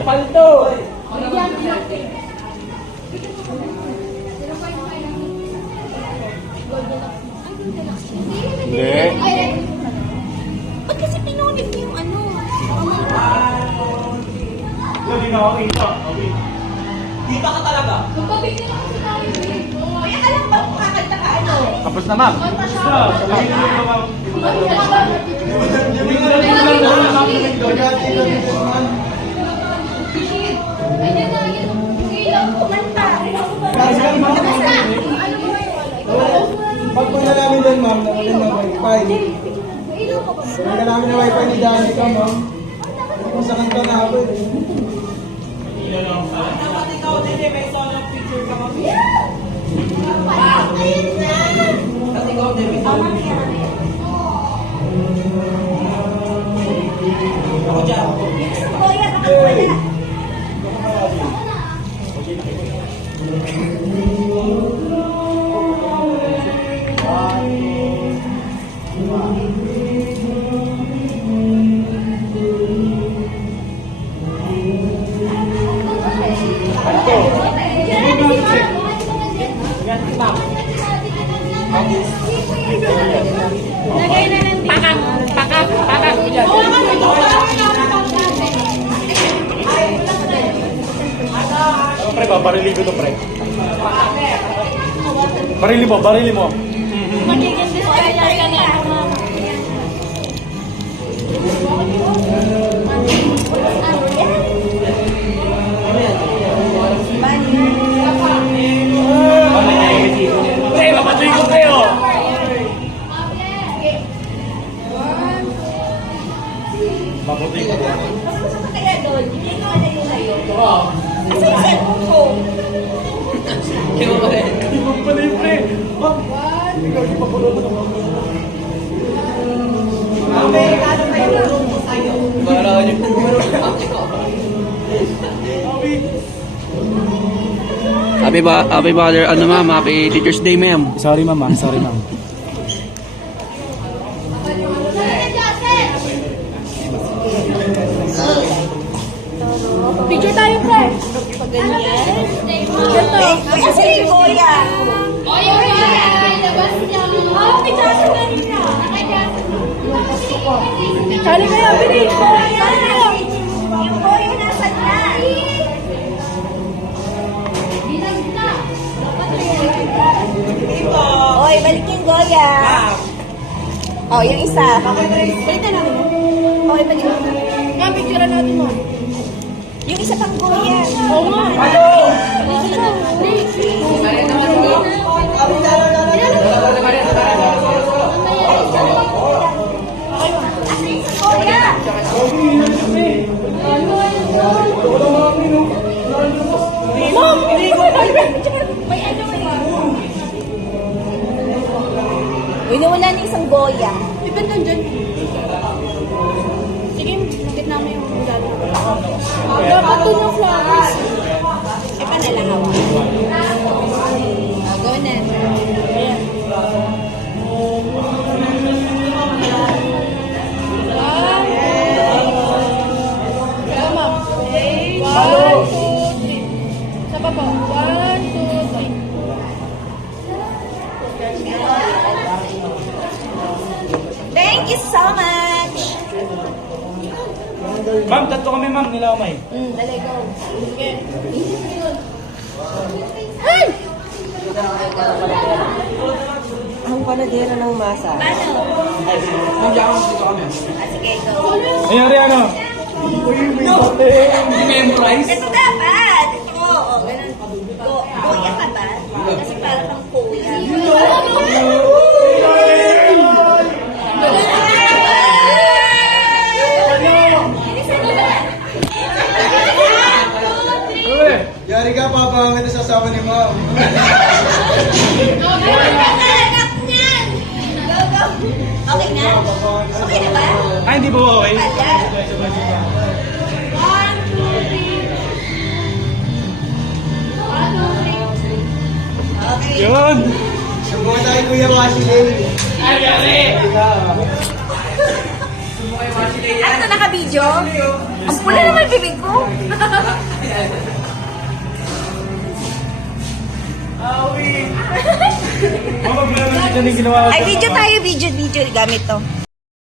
Palto! Hindi. Ba't kasi pinunit niyo yung ano? Hindi na ako kita. Kita ka talaga. Magpapigil lang kasi tayo eh. Kaya alam ba kung kakanta ka ano? Tapos na, ma'am. Ayan na, yun. Ilang kumanta. Ano mo yun? Pag punta namin doon, ma'am, nakalin ng wifi. Ilang ko ba? Pagka namin ng wifi ni Danica, ma'am. Kung sa kanta na ako eh. Dapat ikaw din eh, may solo picture ka kami. Ayun na! Dapat ikaw din, may solo picture. Ako dyan. Kuya, baka wala. Lagay na lang dito. Pakak mo dyan. Pre, barili ko to, pre. Barili mo. Magiging display ka na. Pre, mapatay ko kayo. Mapatay ko. Mas gusto ko kaya doon. Hindi ko na yun sa'yo. Kasi yung cellphone ko. Ikaw pa rin. Ibang pala yung pre. Ma'am, hindi ka ipapulot na naman. Mami, ano tayo tulong ko sa'yo? Wala ka niyo. Happy Father, ano ma'am, Happy Teacher's Day ma'am. Sorry, ma'am. Sorry, ma'am. Picture tayo, pre. Pag ganyan. Ganito. Kasi yung Goya. Goya! Labas niya. Oh, picture sa kanina. Sali kayo, bilis. Yung Goya nasa niya. Oy, balik yung Goya. Oh, yung isa. Balik na namin. Oy, balik. Nga, picture natin mo. Yung isa pang Goya. Oo nga. Ano? Mom, may ano eh. Uy, nawala na isang Goya. Iban lang dyan. Sige, nakit namin yung gano'n. Dapat doon yung flowers. Eh, panalahaw. Go na. Ayan. Kaya, ma'am. 1, 2, 3. Saba po. 1, 2, 3. Thank you so much. Ma'am, tatlo kami, ma'am. Nila umay. Dali, go. Okay. Ay! Ang panadera ng masa. Paano? Sige, go. Ayan, Riano. Ito dapat. Ito, ganun. Kuya ka ba? Kasi para kang kuya. Yari ka, papangit na sa asawa ni ma'am. Okay na? Okay na ba? Ay, hindi po okay. One, two, three. 1, 2, 3. Yun! Subukan tayo Kuya Wasilay. Ano to, naka-video? Ang pula naman yung bibig ko. Mama, meron na dyan yung ginawa ko. Ay, video tayo, video gamit to.